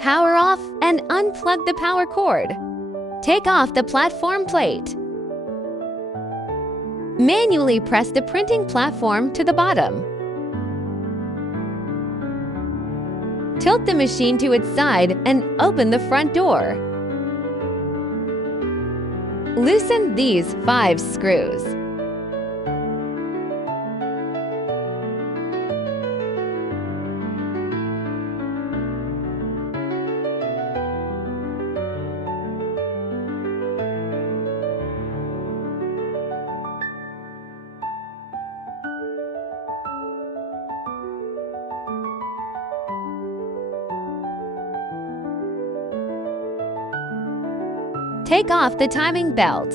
Power off and unplug the power cord. Take off the platform plate. Manually press the printing platform to the bottom. Tilt the machine to its side and open the front door. Loosen these 5 screws. Take off the timing belt.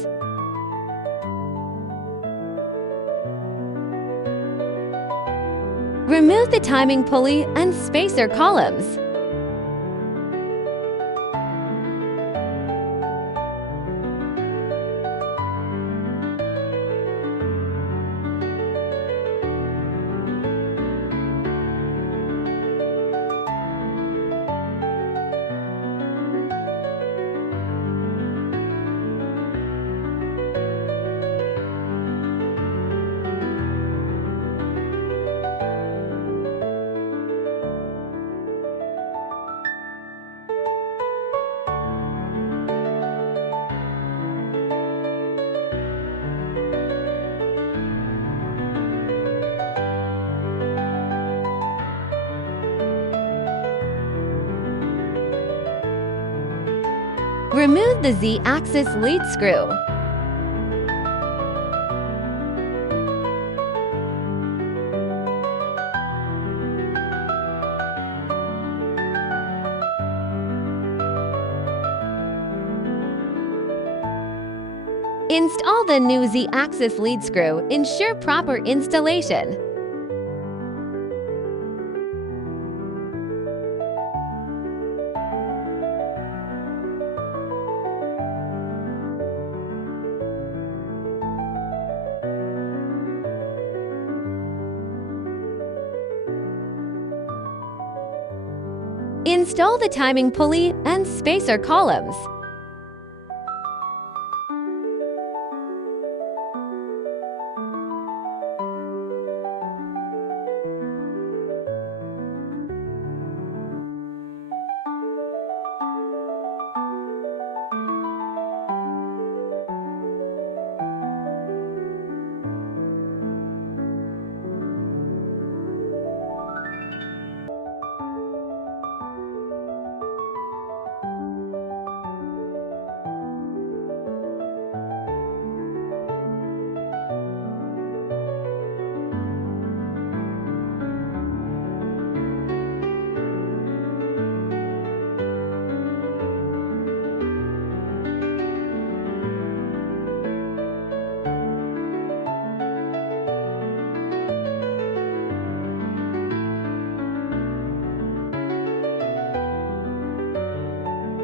Remove the timing pulley and spacer columns. Remove the Z-axis lead screw. Install the new Z-axis lead screw. Ensure proper installation. Install the timing pulley and spacer columns.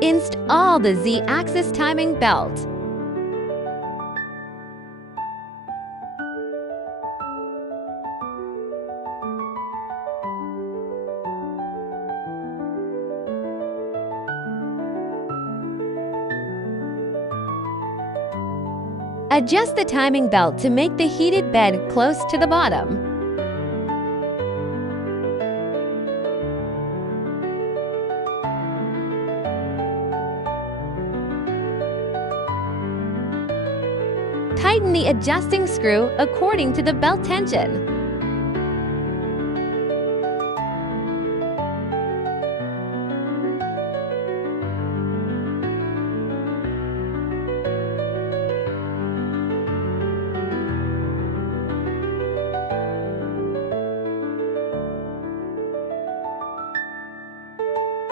Install the Z-axis timing belt. Adjust the timing belt to make the heated bed close to the bottom. Tighten the adjusting screw according to the belt tension.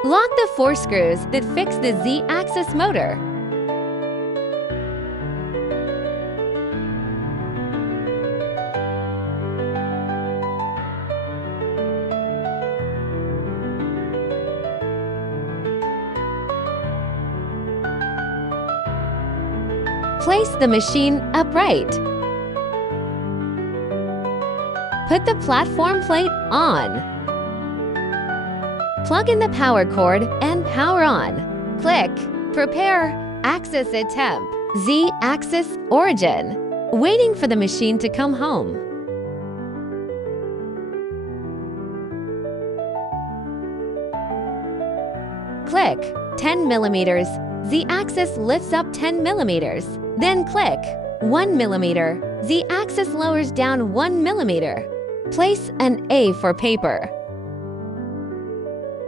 Lock the 4 screws that fix the Z-axis motor. Place the machine upright. Put the platform plate on. Plug in the power cord and power on. Click Prepare Axis at Temp, Z-axis origin, waiting for the machine to come home. Click 10 millimeters. Z-axis lifts up 10 millimeters. Then click 1 millimeter. Z-axis lowers down 1 millimeter. Place an A for paper.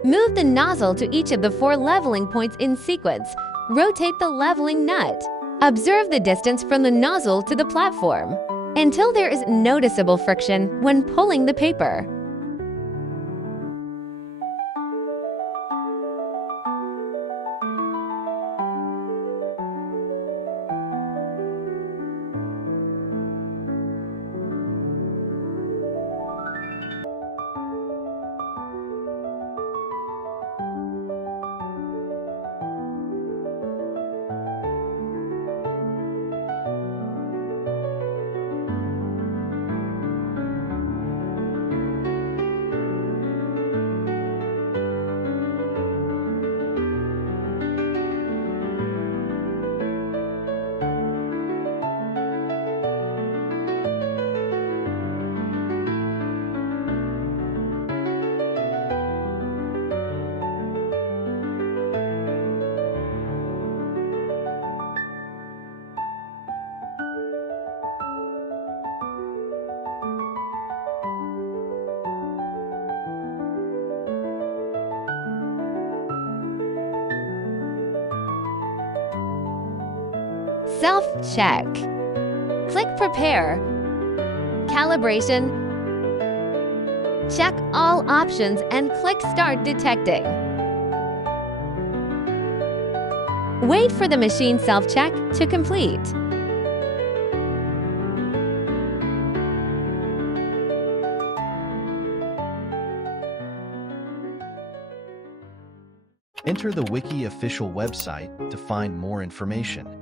Move the nozzle to each of the 4 leveling points in sequence. Rotate the leveling nut. Observe the distance from the nozzle to the platform until there is noticeable friction when pulling the paper. Self-check. Click Prepare. Calibration. Check all options and click Start Detecting. Wait for the machine self-check to complete. Enter the Wiki official website to find more information.